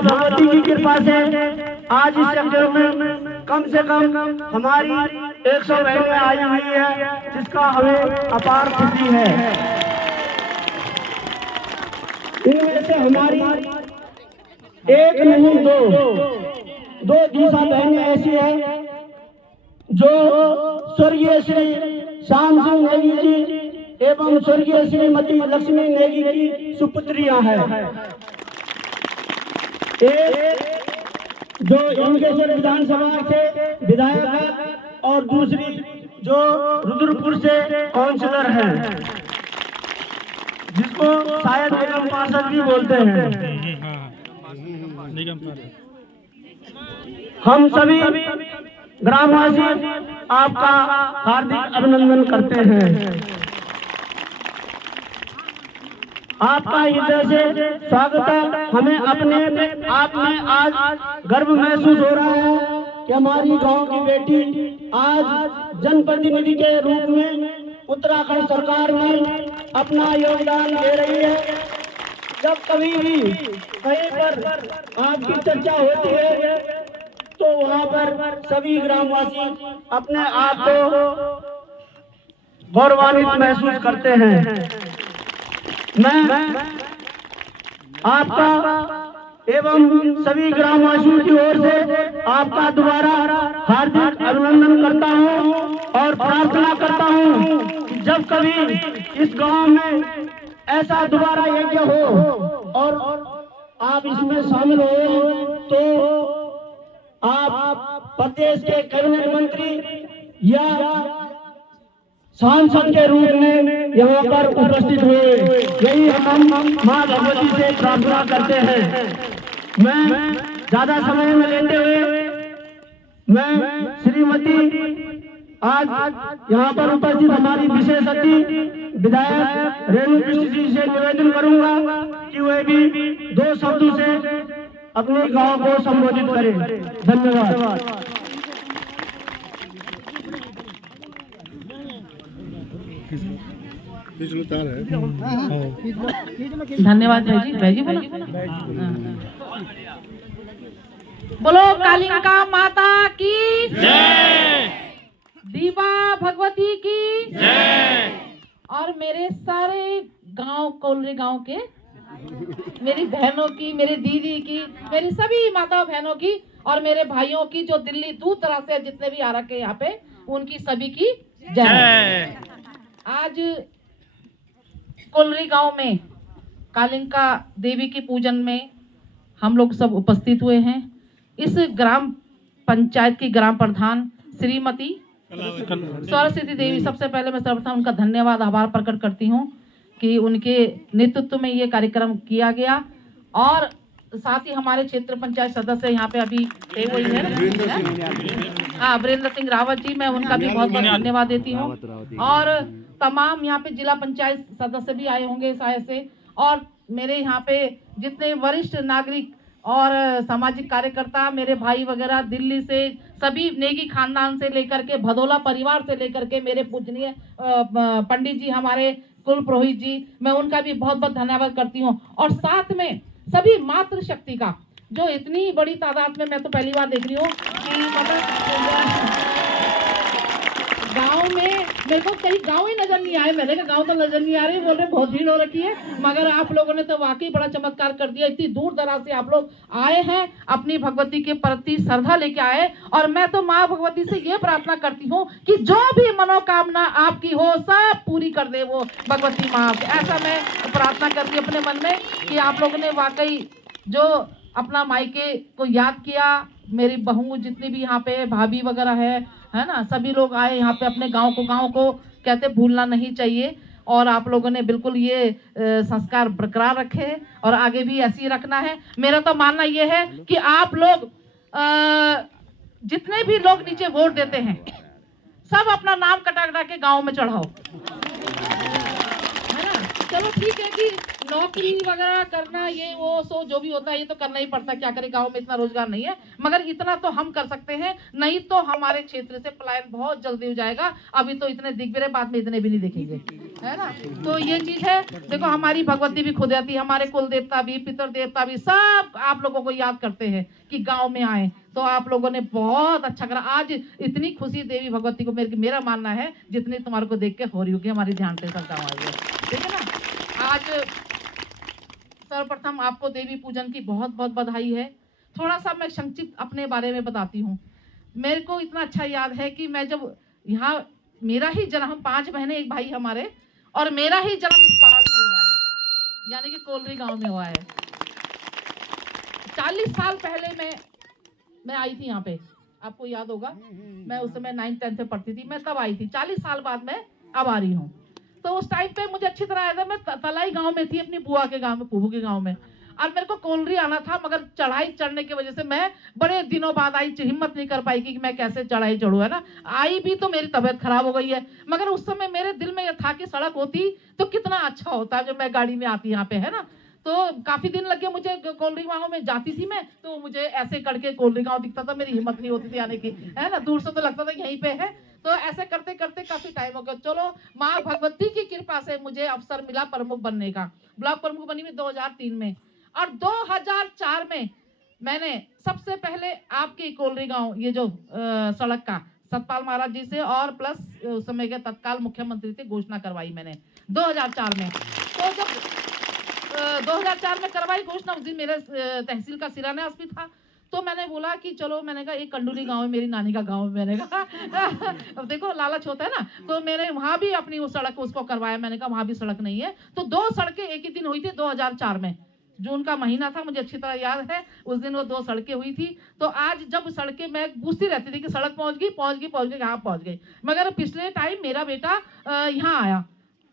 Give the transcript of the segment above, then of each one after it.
भगवती की कृपा से आज इस सेक्टर में कम से कम हमारी 100 बहनें आई हुई है, जिसका हमें अपार खुशी है। इनमें से हमारी एक नहीं दो दिशा बहनें ऐसी हैं जो स्वर्गीय श्री श्याम सिंह नेगी जी एवं स्वर्गीय श्रीमती लक्ष्मी नेगी की सुपुत्रियां हैं। एक जो इंगेश्वर विधानसभा से विधायक है और दूसरी जो रुद्रपुर से काउंसलर है, जिसको शायद निगम पार्षद भी बोलते हैं। हम सभी ग्रामवासी आपका हार्दिक अभिनंदन करते हैं। आपका हृदय से स्वागत है। हमें अपने आप में आज गर्व महसूस हो रहा है कि हमारी गांव की बेटी आज जनप्रतिनिधि के रूप में उत्तराखंड सरकार में अपना योगदान दे रही है। जब कभी भी कहीं पर आपकी चर्चा होती है तो वहां पर सभी ग्रामवासी अपने आप को गौरवान्वित महसूस करते हैं। मैं आपका एवं सभी ग्रामवासियों की ओर से आपका दोबारा हार्दिक अभिनंदन करता हूं और प्रार्थना करता हूं कि जब कभी इस गांव में ऐसा दोबारा यज्ञ हो और आप इसमें शामिल हो तो आप प्रदेश के कैबिनेट मंत्री या सांसद के रूप में यहाँ पर उपस्थित हुए, यही हम माँ भगवती से प्रार्थना करते हैं। मैं ज्यादा समय में लेते हुए मैं श्रीमती आज यहाँ पर उपस्थित हमारी विशेष अतिथि विधायक रेणु कृष्ण जी से निवेदन करूंगा कि वे भी 2 शब्दों से अपने गांव को संबोधित करें। धन्यवाद। धन्यवाद भाई जी बोलो कालिका माता की जय, दीवा भगवती की जय। और मेरे सारे गांव कोलरे गांव के मेरी बहनों की, मेरी दीदी की, मेरी सभी माता बहनों की और मेरे भाइयों की जो दिल्ली दूर दराज से जितने भी आ रखे यहाँ पे, उनकी सभी की जय। आज कोलरी गांव में कालिका देवी की पूजन में हम लोग सब उपस्थित हुए हैं। इस ग्राम पंचायत की ग्राम प्रधान श्रीमती सरस्वती देवी, सबसे पहले मैं सर्वप्रथम उनका धन्यवाद आभार प्रकट करती हूँ कि उनके नेतृत्व में ये कार्यक्रम किया गया। और साथ ही हमारे क्षेत्र पंचायत सदस्य यहाँ पे अभी थे वही है हाँ वीरेंद्र सिंह रावत जी, मैं उनका भी बहुत बहुत धन्यवाद देती हूँ। और तमाम यहाँ पे जिला पंचायत सदस्य भी आए होंगे शायद से, और मेरे यहाँ पे जितने वरिष्ठ नागरिक और सामाजिक कार्यकर्ता, मेरे भाई वगैरह दिल्ली से, सभी नेगी खानदान से लेकर के भदौला परिवार से लेकर के मेरे पूजनीय पंडित जी, हमारे कुल पुरोहित जी, मैं उनका भी बहुत बहुत धन्यवाद करती हूँ। और साथ में सभी मातृशक्ति का, जो इतनी बड़ी तादाद में मैं तो पहली बार देख रही हूँ कि मतलब गांव में मेरे को कई गांव ही नजर नहीं आए। मैंने कहा गांव तो नजर नहीं आ रही, बोल रहे बहुत भीड़ हो रखी है, मगर आप लोगों ने तो वाकई बड़ा चमत्कार कर दिया। इतनी दूर दराज से आप लोग आए हैं, अपनी भगवती के प्रति श्रद्धा लेके आए। और मैं तो माँ भगवती से ये प्रार्थना करती हूँ कि जो भी मनोकामना आपकी हो सब पूरी कर दे वो भगवती माँ। ऐसा मैं प्रार्थना करती हूँ अपने मन में कि आप लोगों ने वाकई जो अपना मायके को याद किया, मेरी बहू जितनी भी यहाँ पे भाभी वगैरह है ना, सभी लोग आए यहाँ पे अपने गांव को कहते भूलना नहीं चाहिए। और आप लोगों ने बिल्कुल ये संस्कार बरकरार रखे हैं और आगे भी ऐसे ही रखना है। मेरा तो मानना ये है कि आप लोग जितने भी लोग नीचे वोट देते हैं सब अपना नाम कटा के गांव में चढ़ाओ, है ना। चलो ठीक है कि नौकरी वगैरह करना ये वो सो जो भी होता है ये तो करना ही पड़ता है, क्या करें, गांव में इतना रोजगार नहीं है, मगर इतना तो हम कर सकते हैं, नहीं तो हमारे क्षेत्र से पलायन बहुत जल्दी हो जाएगा। अभी तो इतने दिख भी रहे, बाद में इतने भी नहीं दिखेंगे, है ना। तो ये चीज है, देखो हमारी भगवती भी खुद आती है, हमारे कुल देवता भी, पितर देवता भी, सब आप लोगों को याद करते हैं कि गाँव में आए। तो आप लोगों ने बहुत अच्छा करा, आज इतनी खुशी देवी भगवती को मेरा मानना है जितनी तुम्हारे को देख के हो रही होगी हमारी ध्यान से सब गाँव आई है, ठीक है ना। आज सर्वप्रथम आपको देवी पूजन की बहुत बहुत बधाई है। थोड़ा सा मैं संक्षिप्त अपने बारे में बताती हूँ। मेरे को इतना अच्छा याद है कि मैं जब यहाँ, मेरा ही जन्म, हम 5 बहनें एक भाई हमारे, और मेरा ही जन्म इस पहाड़ में हुआ है, यानी कि कोलरी गांव में हुआ है। 40 साल पहले मैं आई थी यहाँ पे, आपको याद होगा, मैं उस समय 9th-10th में पढ़ती थी, मैं तब आई थी। 40 साल बाद मैं अब आ रही हूँ। तो उस टाइम पे मुझे अच्छी तरह याद है, मैं तलाई गांव में थी, अपनी बुआ के गांव में, फूफू के गांव में। और मेरे को कोलरी आना था, मगर चढ़ाई चढ़ने की वजह से मैं बड़े दिनों बाद आई, हिम्मत नहीं कर पाई कि मैं कैसे चढ़ाई चढ़ूं, है ना। आई भी तो मेरी तबीयत खराब हो गई है, मगर उस समय मेरे दिल में यह था कि सड़क होती तो कितना अच्छा होता जब मैं गाड़ी में आती यहाँ पे, है ना। तो काफी दिन लगे मुझे, कोलरी गांव में जाती थी मैं, तो मुझे ऐसे करके कोलरी गांव दिखता था, मेरी हिम्मत नहीं होती थी आने की, है ना। दूर से तो लगता था यहीं पे है। तो ऐसे करते करते काफी टाइम हो गया। चलो माँ भगवती की कृपा से मुझे अवसर मिला प्रमुख बनने का। ब्लॉक प्रमुख बनी मैं 2003 में, और 2004 में मैंने सबसे पहले आपकी कोलरी गांव, ये जो सड़क का सतपाल महाराज जी से और प्लस उस समय के तत्काल मुख्यमंत्री से घोषणा करवाई मैंने 2004 में। तो जब 2004 में करवाई घोषणा, उस दिन मेरे तहसील का शिलान्यास भी था। तो मैंने बोला कि चलो, मैंने कहा एक कंडूली गांव है, मेरी नानी का गांव है, मैंने कहा अब देखो लालच होता है ना। तो मैंने वहां भी अपनी वो सड़क उसको करवाया, मैंने कहा वहां भी सड़क नहीं है। तो 2 सड़कें एक ही दिन हुई थी 2004 में, जून का महीना था, मुझे अच्छी तरह याद है, उस दिन वो 2 सड़कें हुई थी। तो आज जब सड़कें, मैं पूछती रहती थी कि सड़क पहुंच गई, कहाँ पहुंच गई। मगर पिछले टाइम मेरा बेटा यहाँ आया,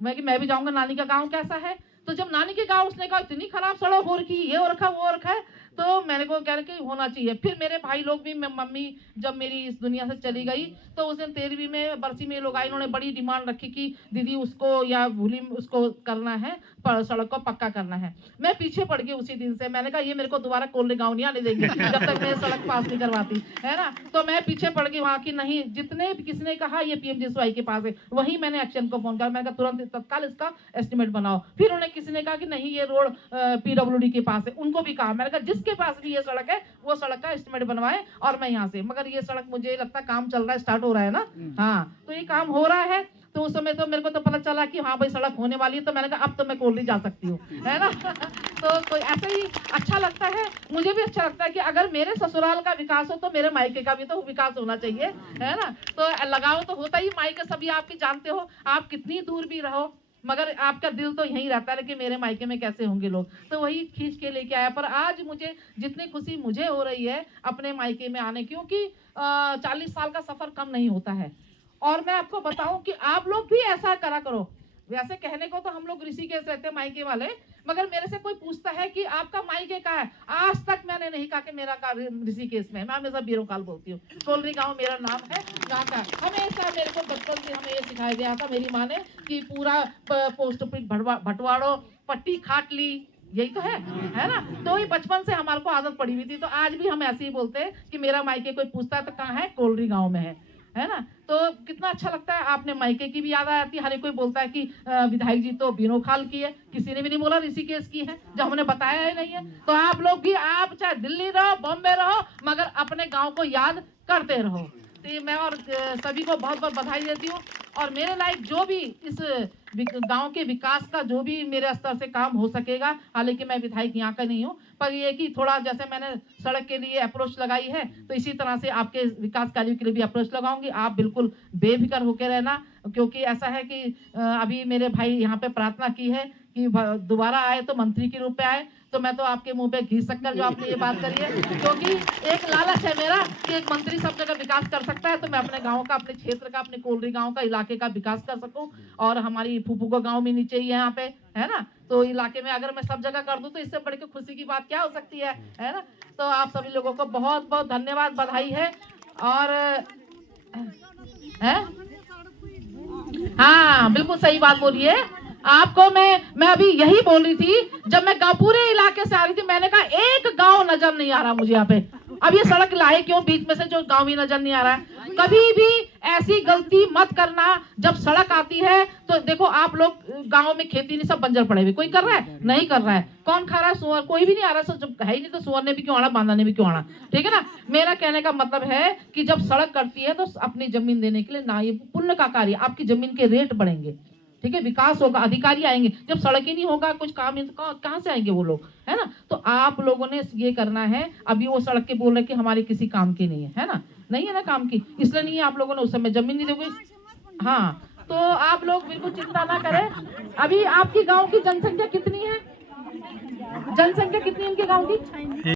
मैं भी जाऊंगा, नानी का गाँव कैसा है। तो जब नानी के गाँव, उसने कहा इतनी खराब सड़क हो रखी, ये हो रखा, वो हो रखा है। तो मैंने को कह रहे कि होना चाहिए। फिर मेरे भाई लोग भी, मम्मी जब मेरी इस दुनिया से चली गई, तो उस दिन 13वीं में बरसी में लोग आए, इन्होंने बड़ी डिमांड रखी कि दीदी उसको या भूली उसको करना है, सड़क को पक्का करना है। मैं पीछे पड़ गई उसी दिन से। मैंने कहा ये मेरे को दोबारा कोलरी गाँव नहीं आने देंगे जब तक मैं सड़क पास नहीं करवाती, है ना। तो मैं पीछे पड़ गई वहाँ की, नहीं, जितने किसने कहा ये पीएमजीएसवाई के पास है, वहीं मैंने एक्शन को फोन किया, मैंने कहा तुरंत तत्काल इसका एस्टिमेट बनाओ। फिर उन्हें किसी ने कहा कि नहीं ये रोड पीडब्ल्यूडी के पास है, उनको भी कहा। मैंने कहा जिसके पास भी ये सड़क है वो सड़क का एस्टिमेट बनवाए और मैं यहाँ से, मगर ये सड़क मुझे लगता है काम चल रहा है, स्टार्ट हो रहा है ना। हाँ, तो ये काम हो रहा है। तो उस समय तो मेरे को तो पता चला कि हाँ भाई सड़क होने वाली है। तो मैंने कहा अब तो मैं कोलरी जा सकती हूँ, है ना तो ऐसे ही अच्छा लगता है, मुझे भी अच्छा लगता है कि अगर मेरे ससुराल का विकास हो तो मेरे मायके का भी तो विकास होना चाहिए, है ना। तो लगाव तो होता ही, मायके सभी आपके जानते हो, आप कितनी दूर भी रहो मगर आपका दिल तो यहीं रहता है कि मेरे मायके में कैसे होंगे लोग। तो वही खींच के लेके आया। पर आज मुझे जितनी खुशी मुझे हो रही है अपने मायके में आने, क्योंकि 40 साल का सफर कम नहीं होता है। और मैं आपको बताऊं कि आप लोग भी ऐसा करा करो। वैसे कहने को तो हम लोग ऋषिकेश रहते हैं मायके वाले, मगर मेरे से कोई पूछता है कि आपका मायके कहाँ है, आज तक मैंने नहीं कहा कि मेरा ऋषिकेश में, मैं हमेशा बीरोकाल बोलती हूँ। कोलरी गांव मेरा नाम है, गाँव का। हमेशा मेरे को बचपन से हमें ये सिखाया गया था मेरी माँ ने कि पूरा पोस्ट ऑफिस भटवाड़ो, पट्टी खाट ली, यही तो है ना। तो ये बचपन से हमारे को आदत पड़ी हुई थी। तो आज भी हम ऐसे ही बोलते हैं कि मेरा मायके कोई पूछता है तो कहाँ है, कोलरी गाँव में है ना। तो कितना अच्छा लगता है, आपने मायके की भी याद आ जाती है। हर कोई बोलता है कि विधायक जी तो बीरोखाल की है, किसी ने भी नहीं बोला ऋषिकेश की है, जब हमने बताया ही नहीं है। तो आप लोग भी, आप चाहे दिल्ली रहो, बॉम्बे रहो, मगर अपने गांव को याद करते रहो। तो मैं और सभी को बहुत बहुत बधाई देती हूँ। और मेरे लायक जो भी इस गांव के विकास का जो भी मेरे स्तर से काम हो सकेगा, हालांकि मैं विधायक यहाँ का नहीं हूँ, पर ये कि थोड़ा जैसे मैंने सड़क के लिए अप्रोच लगाई है, तो इसी तरह से आपके विकास कार्यों के लिए भी अप्रोच लगाऊंगी। आप बिल्कुल बेफिक्र होकर रहना, क्योंकि ऐसा है कि अभी मेरे भाई यहाँ पे प्रार्थना की है कि दोबारा आए तो मंत्री के रूप में आए। तो मैं तो आपके मुंह पे घी शक्कर जो आपने ये बात करी है, क्योंकि एक लालच है मेरा कि एक मंत्री सब जगह विकास कर सकता है, तो मैं अपने गांव का, अपने क्षेत्र का, अपने कोलरी गांव का, इलाके का विकास कर सकूं। और हमारी फूफू का गांव भी नीचे ही है यहाँ पे, है ना। तो इलाके में अगर मैं सब जगह कर दूं तो इससे बढ़ के खुशी की बात क्या हो सकती है ना। तो आप सभी लोगों को बहुत बहुत धन्यवाद, बधाई है। और है हाँ, बिल्कुल सही बात बोलिए। आपको मैं अभी यही बोल रही थी, जब मैं गाँव पूरे इलाके से आ रही थी, मैंने कहा एक गांव नजर नहीं आ रहा मुझे यहाँ पे। अब ये सड़क लाए क्यों बीच में से जो गांव भी नजर नहीं आ रहा है। कभी भी ऐसी गलती मत करना, जब सड़क आती है तो देखो आप लोग गांव में खेती नहीं, सब बंजर पड़े हुए, कोई कर रहा है नहीं कर रहा है, कौन खा रहा है, सुअर कोई भी नहीं आ रहा, सब जब है ही नहीं तो सुअर ने भी क्यों आना, बांधा ने भी क्यों आना, ठीक है ना। मेरा कहने का मतलब है कि जब सड़क करती है तो अपनी जमीन देने के लिए ना, ये पुण्य का कार्य, आपकी जमीन के रेट बढ़ेंगे, ठीक है, विकास होगा, अधिकारी आएंगे। जब सड़क ही नहीं होगा, कुछ काम ही, तो कहाँ से आएंगे वो लोग, है ना। तो आप लोगों ने ये करना है। अभी वो सड़क के बोल रहे कि हमारे किसी काम की नहीं है ना, नहीं है ना काम की, इसलिए नहीं है, आप लोगों ने उस समय जमीन नहीं दोगे। हाँ, तो आप लोग बिल्कुल चिंता ना करें। अभी आपकी गांव की जनसंख्या कितनी है, जनसंख्या कितनी है इनके गांव की?